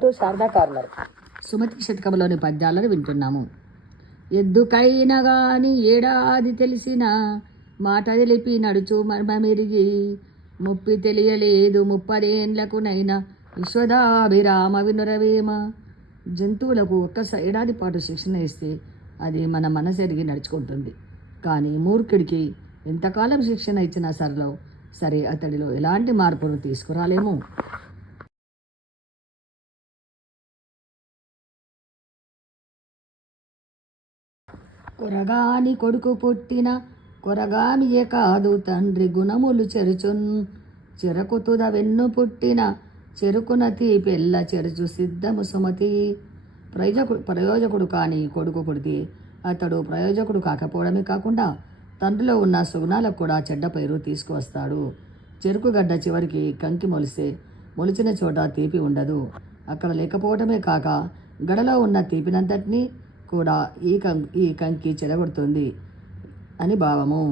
Sharada corner Sumathi శతకంలోని పద్యాలను వింటున్నాము. ఎద్దుకైనా గాని ఏడాది తెలిసిన మాట తెలిపి నడుచు మర్మమెరిగి ముప్పి తెలియలేదు ముప్పదేండ్లకునైనా విశ్వదాభిరామ వినురవేమ. జంతువులకు ఒక్క ఏడాది పాటు శిక్షణ ఇస్తే అది మన మనసెరిగి నడుచుకుంటుంది. కానీ మూర్ఖుడికి ఎంతకాలం శిక్షణ ఇచ్చినా సరే అతడిలో ఎలాంటి మార్పును తీసుకురాలేము. కొరగాని కొడుకు పుట్టిన కొరగామియే కాదు తండ్రి గుణములు చెరుచున్. చెరకు తుద వెన్ను పుట్టిన చెరుకున తీపెల్ల చెరుచు సిద్ధము సుమతి. ప్రయోజకుడు కాని కొడుకు పుడితే అతడు ప్రయోజకుడు కాకపోవడమే కాకుండా తండ్రిలో ఉన్న సుగుణాలకు కూడా చెడ్డ పేరు తీసుకువస్తాడు. చెరుకు గడ్డ చివరికి కంకి మొలిచిన చోట తీపి ఉండదు. అక్కడ లేకపోవడమే కాక గడలో ఉన్న తీపినంతటినీ కూడా ఈ కంకి చెడగొడుతుంది అని భావము.